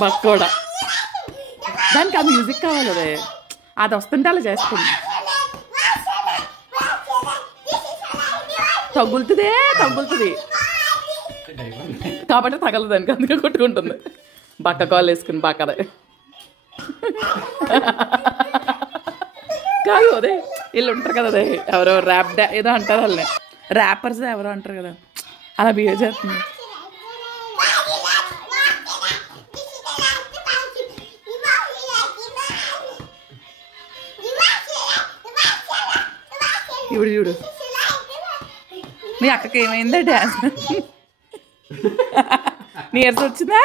బక్కోడా దానికి ఆ మ్యూజిక్ కావాలి అదే అది వస్తుంటే అలా చేస్తుంది తగులుతుంది కాబట్టి తగలదు దానికి అందుకే కొట్టుకుంటుంది బక్క కాల్ వేసుకుని బక్కదే కాదు అదే వీళ్ళు ఉంటారు కదా అదే ఎవరో ర్యాప్ ఏదో అంటారు వాళ్ళని ర్యాపర్స్ ఎవరో అంటారు కదా అలా బిహేవ్ చేస్తుంది ఇప్పుడు చూడు మీ అక్కకి ఏమైందా డ్యాన్స్ నీరసం వచ్చిందా